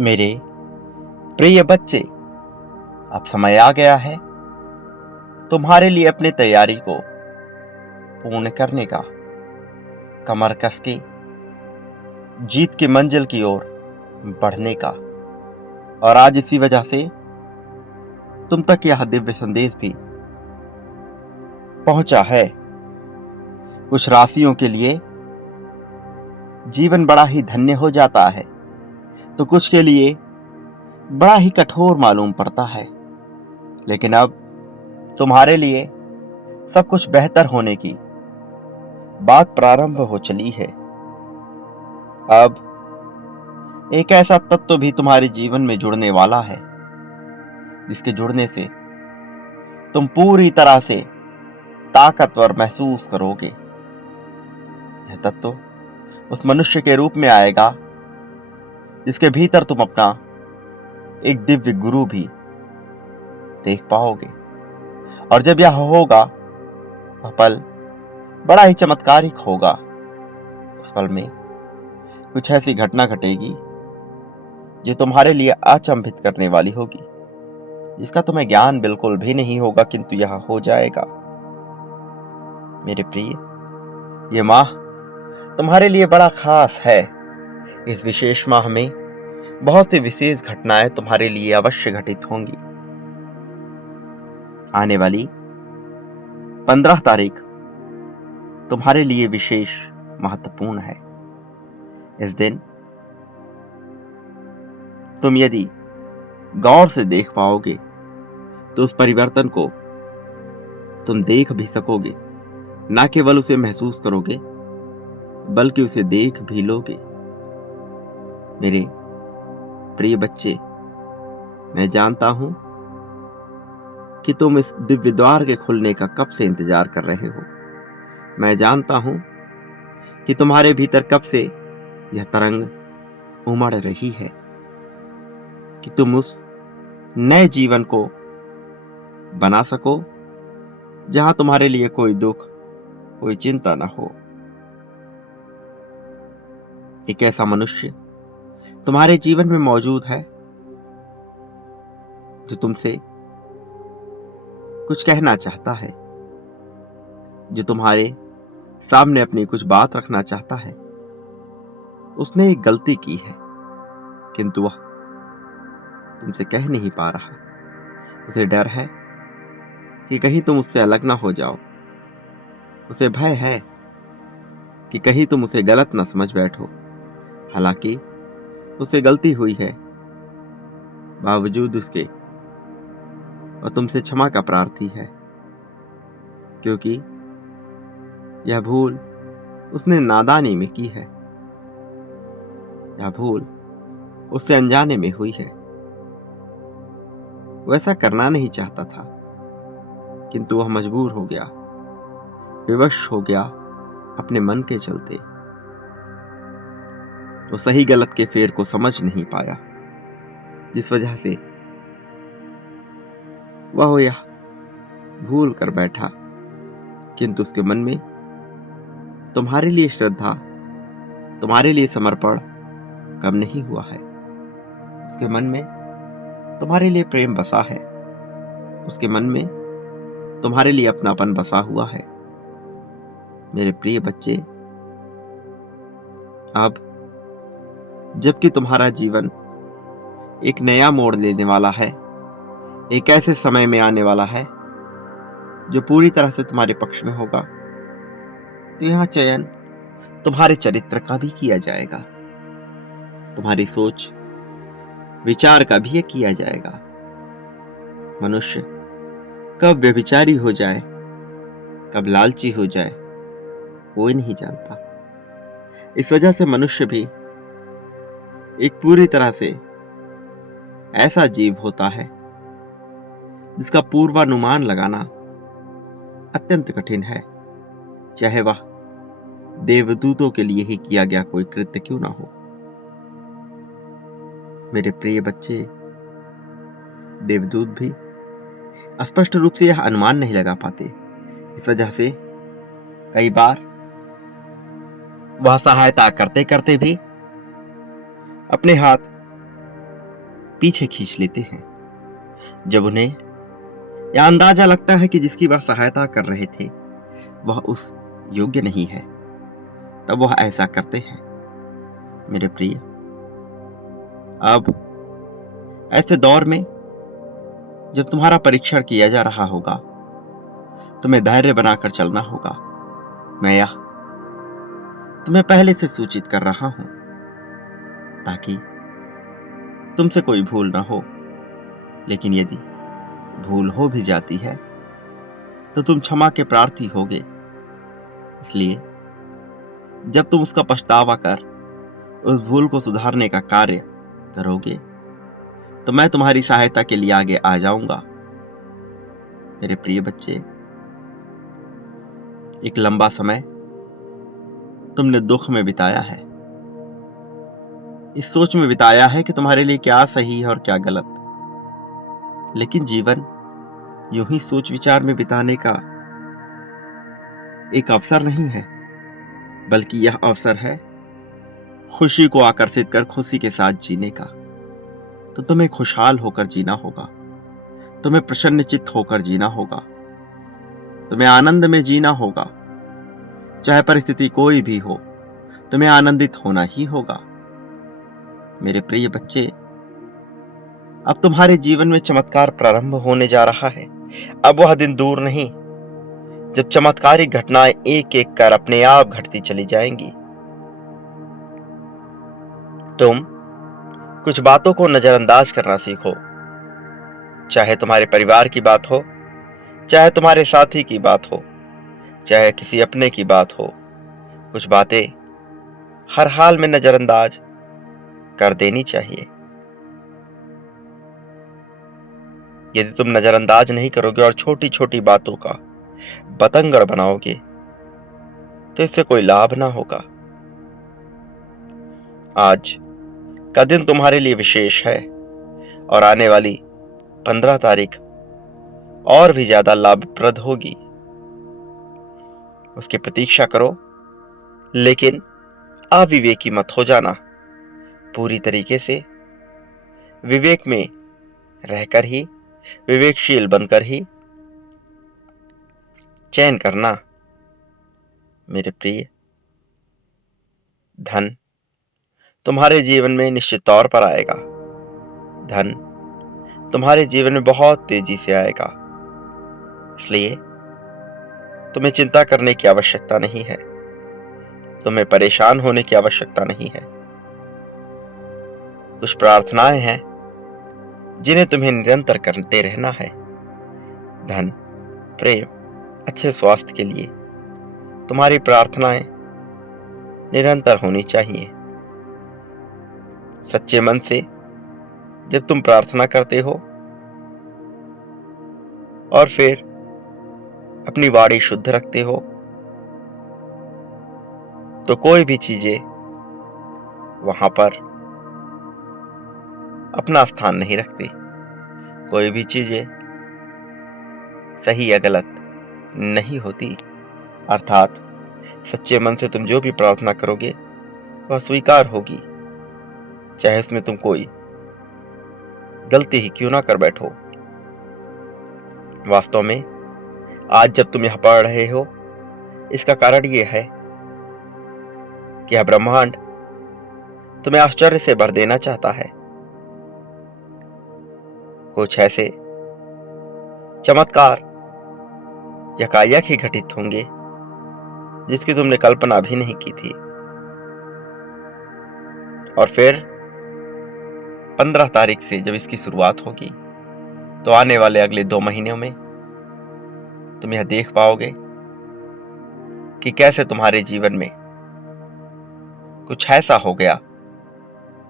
मेरे प्रिय बच्चे, अब समय आ गया है तुम्हारे लिए अपनी तैयारी को पूर्ण करने का। कमर कस के जीत की मंजिल की ओर बढ़ने का। और आज इसी वजह से तुम तक यह दिव्य संदेश भी पहुंचा है। कुछ राशियों के लिए जीवन बड़ा ही धन्य हो जाता है, तो कुछ के लिए बड़ा ही कठोर मालूम पड़ता है। लेकिन अब तुम्हारे लिए सब कुछ बेहतर होने की बात प्रारंभ हो चली है। अब एक ऐसा तत्व भी तुम्हारे जीवन में जुड़ने वाला है, जिसके जुड़ने से तुम पूरी तरह से ताकतवर महसूस करोगे। यह तत्व उस मनुष्य के रूप में आएगा जिसके भीतर तुम अपना एक दिव्य गुरु भी देख पाओगे। और जब यह होगा, वह पल बड़ा ही चमत्कारिक होगा। उस पल में कुछ ऐसी घटना घटेगी जो तुम्हारे लिए अचंभित करने वाली होगी, जिसका तुम्हें ज्ञान बिल्कुल भी नहीं होगा, किंतु यह हो जाएगा। मेरे प्रिय, ये माह तुम्हारे लिए बड़ा खास है। इस विशेष माह में बहुत सी विशेष घटनाएं तुम्हारे लिए अवश्य घटित होंगी। आने वाली 15 तारीख तुम्हारे लिए विशेष महत्वपूर्ण है। इस दिन तुम यदि गौर से देख पाओगे तो उस परिवर्तन को तुम देख भी सकोगे। ना केवल उसे महसूस करोगे, बल्कि उसे देख भी लोगे। मेरे प्रिय बच्चे, मैं जानता हूं कि तुम इस दिव्य द्वार के खुलने का कब से इंतजार कर रहे हो। मैं जानता हूं कि तुम्हारे भीतर कब से यह तरंग उमड़ रही है कि तुम उस नए जीवन को बना सको, जहां तुम्हारे लिए कोई दुख, कोई चिंता ना हो। एक ऐसा मनुष्य तुम्हारे जीवन में मौजूद है जो तुमसे कुछ कहना चाहता है, जो तुम्हारे सामने अपनी कुछ बात रखना चाहता है। उसने एक गलती की है, किंतु वह तुमसे कह नहीं पा रहा। उसे डर है कि कहीं तुम उससे अलग ना हो जाओ। उसे भय है कि कहीं तुम उसे गलत ना समझ बैठो। हालांकि उसे गलती हुई है, बावजूद उसके और तुमसे क्षमा का प्रार्थी है, क्योंकि यह भूल उसने नादानी में की है। यह भूल उससे अनजाने में हुई है। वो ऐसा करना नहीं चाहता था, किंतु वह मजबूर हो गया, विवश हो गया अपने मन के चलते। वो सही गलत के फेर को समझ नहीं पाया, जिस वजह से वह यह भूल कर बैठा। किंतु उसके मन में तुम्हारे लिए श्रद्धा, तुम्हारे लिए समर्पण कम नहीं हुआ है। उसके मन में तुम्हारे लिए प्रेम बसा है। उसके मन में तुम्हारे लिए अपनापन बसा हुआ है। मेरे प्रिय बच्चे, अब जबकि तुम्हारा जीवन एक नया मोड़ लेने वाला है, एक ऐसे समय में आने वाला है जो पूरी तरह से तुम्हारे पक्ष में होगा, तो यहां चयन तुम्हारे चरित्र का भी किया जाएगा, तुम्हारी सोच विचार का भी किया जाएगा। मनुष्य कब व्यभिचारी हो जाए, कब लालची हो जाए, कोई नहीं जानता। इस वजह से मनुष्य भी एक पूरी तरह से ऐसा जीव होता है जिसका पूर्वानुमान लगाना अत्यंत कठिन है, चाहे वह देवदूतों के लिए ही किया गया कोई कृत्य क्यों ना हो। मेरे प्रिय बच्चे, देवदूत भी स्पष्ट रूप से यह अनुमान नहीं लगा पाते। इस वजह से कई बार वह सहायता करते करते भी अपने हाथ पीछे खींच लेते हैं। जब उन्हें यह अंदाजा लगता है कि जिसकी वह सहायता कर रहे थे वह उस योग्य नहीं है, तब वह ऐसा करते हैं। मेरे प्रिय, अब ऐसे दौर में जब तुम्हारा परीक्षण किया जा रहा होगा, तुम्हें धैर्य बनाकर चलना होगा। मैं यह तुम्हें पहले से सूचित कर रहा हूं ताकि तुमसे कोई भूल ना हो। लेकिन यदि भूल हो भी जाती है तो तुम क्षमा के प्रार्थी होगे। इसलिए जब तुम उसका पछतावा कर उस भूल को सुधारने का कार्य करोगे तो मैं तुम्हारी सहायता के लिए आगे आ जाऊंगा। मेरे प्रिय बच्चे, एक लंबा समय तुमने दुख में बिताया है, इस सोच में बिताया है कि तुम्हारे लिए क्या सही है और क्या गलत। लेकिन जीवन यूं ही सोच विचार में बिताने का एक अवसर नहीं है, बल्कि यह अवसर है खुशी को आकर्षित कर खुशी के साथ जीने का। तो तुम्हें खुशहाल होकर जीना होगा, तुम्हें प्रसन्नचित्त होकर जीना होगा, तुम्हें आनंद में जीना होगा। चाहे परिस्थिति कोई भी हो, तुम्हें आनंदित होना ही होगा। मेरे प्रिय बच्चे, अब तुम्हारे जीवन में चमत्कार प्रारंभ होने जा रहा है। अब वह दिन दूर नहीं जब चमत्कारिक घटनाएं एक एक कर अपने आप घटती चली जाएंगी। तुम कुछ बातों को नजरअंदाज करना सीखो, चाहे तुम्हारे परिवार की बात हो, चाहे तुम्हारे साथी की बात हो, चाहे किसी अपने की बात हो। कुछ बातें हर हाल में नजरअंदाज कर देनी चाहिए। यदि तुम नजरअंदाज नहीं करोगे और छोटी छोटी बातों का बतंगड़ बनाओगे तो इससे कोई लाभ ना होगा। आज का दिन तुम्हारे लिए विशेष है और आने वाली 15 तारीख और भी ज्यादा लाभप्रद होगी। उसकी प्रतीक्षा करो, लेकिन अविवेकी मत हो जाना। पूरी तरीके से विवेक में रहकर ही, विवेकशील बनकर ही चयन करना। मेरे प्रिय, धन तुम्हारे जीवन में निश्चित तौर पर आएगा। धन तुम्हारे जीवन में बहुत तेजी से आएगा, इसलिए तुम्हें चिंता करने की आवश्यकता नहीं है, तुम्हें परेशान होने की आवश्यकता नहीं है। कुछ प्रार्थनाएं हैं जिन्हें तुम्हें निरंतर करते रहना है। धन, प्रेम, अच्छे स्वास्थ्य के लिए तुम्हारी प्रार्थनाएं निरंतर होनी चाहिए। सच्चे मन से जब तुम प्रार्थना करते हो और फिर अपनी वाणी शुद्ध रखते हो तो कोई भी चीजें वहां पर अपना स्थान नहीं रखती। कोई भी चीजें सही या गलत नहीं होती। अर्थात सच्चे मन से तुम जो भी प्रार्थना करोगे वह स्वीकार होगी, चाहे उसमें तुम कोई गलती ही क्यों ना कर बैठो। वास्तव में आज जब तुम यह पढ़ रहे हो, इसका कारण यह है कि यह ब्रह्मांड तुम्हें आश्चर्य से भर देना चाहता है। कुछ ऐसे चमत्कार यकायक ही घटित होंगे जिसकी तुमने कल्पना भी नहीं की थी। और फिर 15 तारीख से जब इसकी शुरुआत होगी तो आने वाले अगले 2 महीनों में तुम यह देख पाओगे कि कैसे तुम्हारे जीवन में कुछ ऐसा हो गया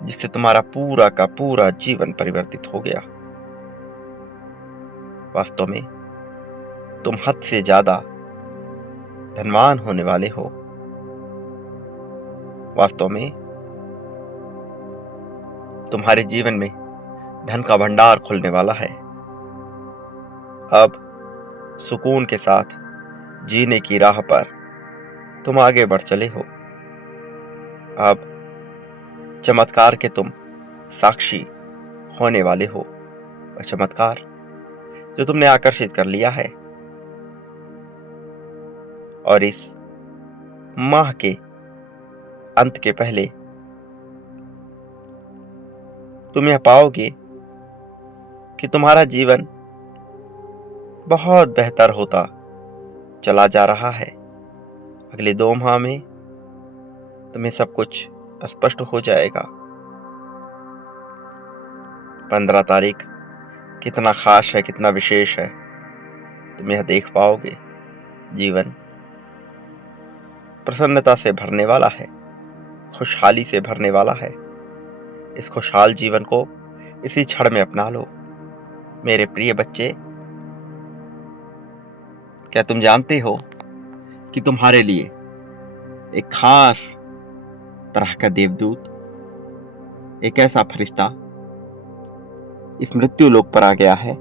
जिससे तुम्हारा पूरा का पूरा जीवन परिवर्तित हो गया। वास्तव में तुम हद से ज्यादा धनवान होने वाले हो। वास्तव में तुम्हारे जीवन में धन का भंडार खुलने वाला है। अब सुकून के साथ जीने की राह पर तुम आगे बढ़ चले हो। अब चमत्कार के तुम साक्षी होने वाले हो, वह चमत्कार जो तुमने आकर्षित कर लिया है। और इस माह के अंत के पहले तुम यह पाओगे कि तुम्हारा जीवन बहुत बेहतर होता चला जा रहा है। अगले 2 माह में तुम्हें सब कुछ स्पष्ट हो जाएगा। 15 तारीख कितना खास है, कितना विशेष है, तुम यह देख पाओगे। जीवन प्रसन्नता से भरने वाला है, खुशहाली से भरने वाला है। इस खुशहाल जीवन को इसी क्षण में अपना लो। मेरे प्रिय बच्चे, क्या तुम जानते हो कि तुम्हारे लिए एक खास तरह का देवदूत, एक ऐसा फरिश्ता इस मृत्यु लोक पर आ गया है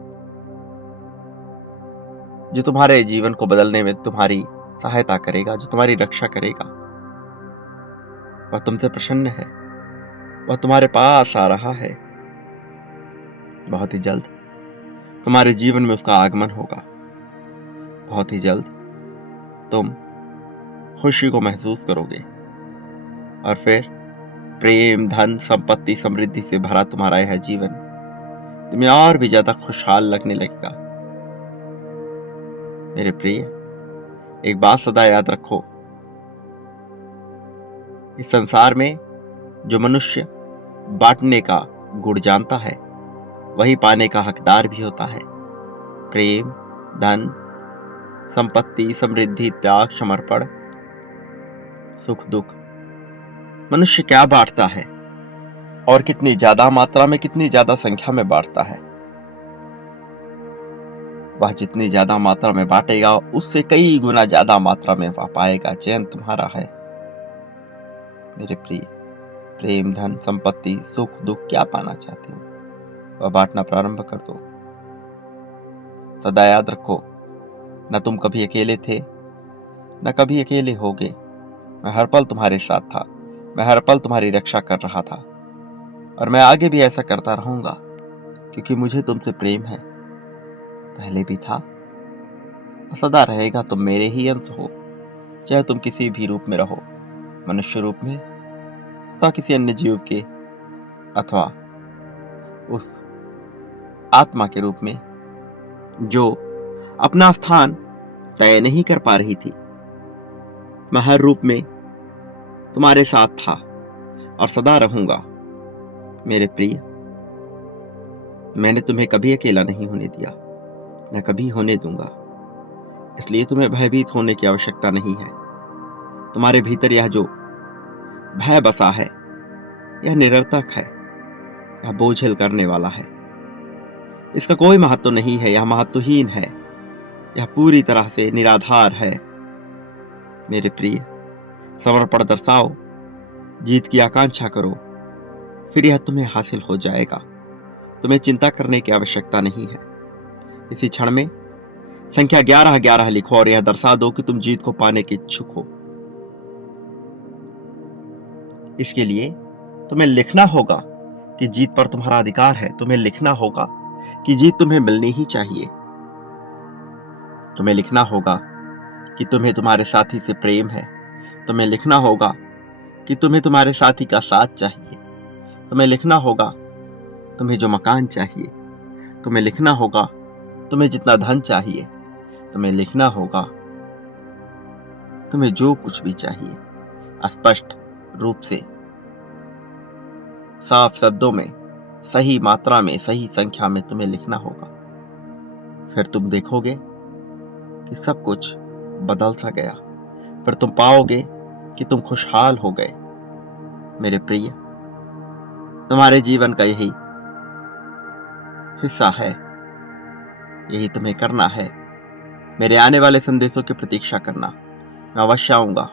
जो तुम्हारे जीवन को बदलने में तुम्हारी सहायता करेगा, जो तुम्हारी रक्षा करेगा। वह तुमसे प्रसन्न है, वह तुम्हारे पास आ रहा है। बहुत ही जल्द तुम्हारे जीवन में उसका आगमन होगा। बहुत ही जल्द तुम खुशी को महसूस करोगे और फिर प्रेम, धन, संपत्ति, समृद्धि से भरा तुम्हारा यह जीवन तुम्हें और भी ज्यादा खुशहाल लगने लगेगा। मेरे प्रिय, एक बात सदा याद रखो, इस संसार में जो मनुष्य बांटने का गुण जानता है वही पाने का हकदार भी होता है। प्रेम, धन, संपत्ति, समृद्धि, त्याग, समर्पण, सुख दुख मनुष्य क्या बांटता है और कितनी ज्यादा मात्रा में, कितनी ज्यादा संख्या में बांटता है। वह जितनी ज्यादा मात्रा में बांटेगा उससे कई गुना ज्यादा मात्रा में वह पाएगा। चयन तुम्हारा है। मेरे प्रिय, प्रेम, धन, संपत्ति, सुख दुख क्या पाना चाहते हो वह बांटना प्रारंभ कर दो। सदा याद रखो, न तुम कभी अकेले थे, न कभी अकेले होगे। मैं हर पल तुम्हारे साथ था, मैं हर पल तुम्हारी रक्षा कर रहा था और मैं आगे भी ऐसा करता रहूंगा, क्योंकि मुझे तुमसे प्रेम है। पहले भी था, सदा रहेगा। तुम मेरे ही अंश हो, चाहे तुम किसी भी रूप में रहो, मनुष्य रूप में अथवा किसी अन्य जीव के, अथवा उस आत्मा के रूप में जो अपना स्थान तय नहीं कर पा रही थी। मैं हर रूप में तुम्हारे साथ था और सदा रहूंगा। मेरे प्रिय, मैंने तुम्हें कभी अकेला नहीं होने दिया, न कभी होने दूंगा। इसलिए तुम्हें भयभीत होने की आवश्यकता नहीं है। तुम्हारे भीतर यह जो भय बसा है यह निरर्थक है, यह बोझिल करने वाला है। इसका कोई महत्व नहीं है, यह महत्वहीन है, यह पूरी तरह से निराधार है। मेरे प्रिय, समर्पण दर्शाओ, जीत की आकांक्षा करो, फिर यह तुम्हें हासिल हो जाएगा। तुम्हें चिंता करने की आवश्यकता नहीं है। इसी क्षण में संख्या 1111 लिखो और यह दर्शा दो कि तुम जीत को पाने के इच्छुक हो। इसके लिए तुम्हें लिखना होगा कि जीत पर तुम्हारा अधिकार है। तुम्हें लिखना होगा कि जीत तुम्हें मिलनी ही चाहिए। तुम्हें लिखना होगा कि तुम्हें तुम्हारे साथी से प्रेम है। तुम्हें लिखना होगा कि तुम्हें तुम्हारे साथी का साथ चाहिए। तुम्हें लिखना होगा तुम्हें जो मकान चाहिए। तुम्हें लिखना होगा तुम्हें जितना धन चाहिए। तुम्हें लिखना होगा तुम्हें जो कुछ भी चाहिए। स्पष्ट रूप से, साफ शब्दों में, सही मात्रा में, सही संख्या में तुम्हें लिखना होगा। फिर तुम देखोगे कि सब कुछ बदल सा गया। फिर तुम पाओगे कि तुम खुशहाल हो गए। मेरे प्रिय, तुम्हारे जीवन का यही हिस्सा है, यही तुम्हें करना है। मेरे आने वाले संदेशों की प्रतीक्षा करना। मैं अवश्य आऊंगा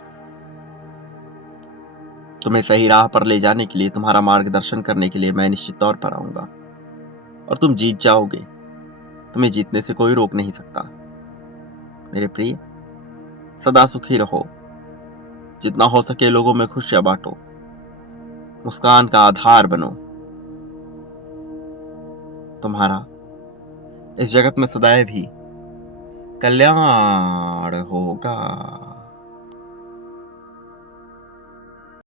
तुम्हें सही राह पर ले जाने के लिए, तुम्हारा मार्गदर्शन करने के लिए। मैं निश्चित तौर पर आऊंगा और तुम जीत जाओगे। तुम्हें जीतने से कोई रोक नहीं सकता। मेरे प्रिय, सदा सुखी रहो। जितना हो सके लोगों में खुशियां बांटो। मुस्कान का आधार बनो। तुम्हारा इस जगत में सदैव ही कल्याण होगा।